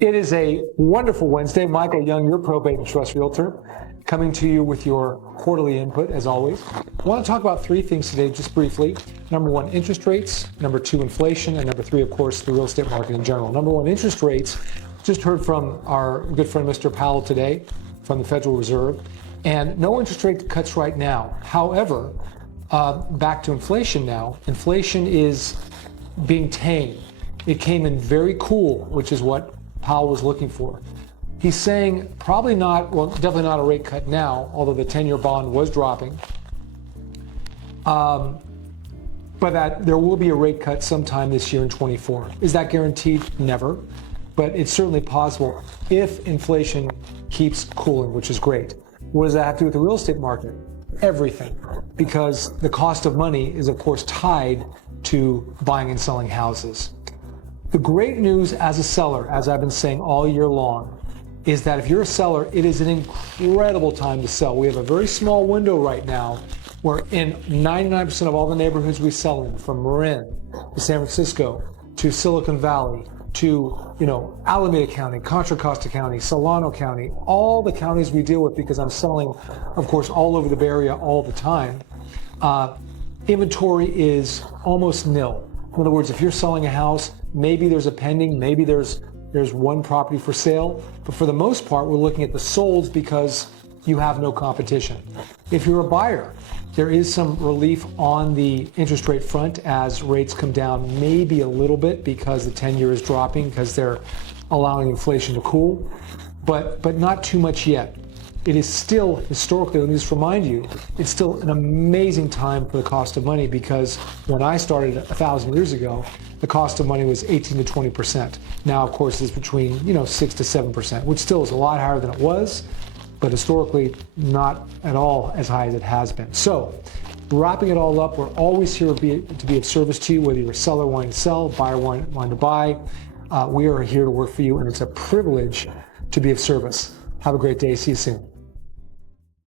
It is a wonderful Wednesday. Michael Young, your probate and trust realtor, coming to you with your quarterly input, as always. I want to talk about three things today, just briefly. Number one, interest rates. Number two, inflation. And number three, of course, the real estate market in general. Number one, interest rates. Just heard from our good friend, Mr. Powell, today from the Federal Reserve. And no interest rate cuts right now. However, back to inflation now. Inflation is being tamed. It came in very cool, which is what Powell was looking for. He's saying probably not, well, definitely not a rate cut now, although the 10-year bond was dropping. But that there will be a rate cut sometime this year in 24. Is that guaranteed? Never. But it's certainly possible if inflation keeps cooling, which is great. What does that have to do with the real estate market? Everything. Because the cost of money is, of course, tied to buying and selling houses. The great news as a seller, as I've been saying all year long, is that if you're a seller, it is an incredible time to sell. We have a very small window right now where in 99% of all the neighborhoods we sell in, from Marin to San Francisco to Silicon Valley to, Alameda County, Contra Costa County, Solano County, all the counties we deal with, because I'm selling, of course, all over the Bay Area all the time, inventory is almost nil. In other words, if you're selling a house, maybe there's a pending, maybe there's one property for sale, but for the most part, we're looking at the solds because you have no competition. If you're a buyer, there is some relief on the interest rate front as rates come down maybe a little bit because the 10-year is dropping because they're allowing inflation to cool, but not too much yet. It is still, historically, let me just remind you, it's still an amazing time for the cost of money, because when I started 1,000 years ago, the cost of money was 18 to 20%. Now, of course, it's between 6 to 7%, which still is a lot higher than it was, but historically not at all as high as it has been. So, wrapping it all up, we're always here to be of service to you, whether you're a seller wanting to sell, buyer wanting to buy. We are here to work for you, and it's a privilege to be of service. Have a great day. See you soon.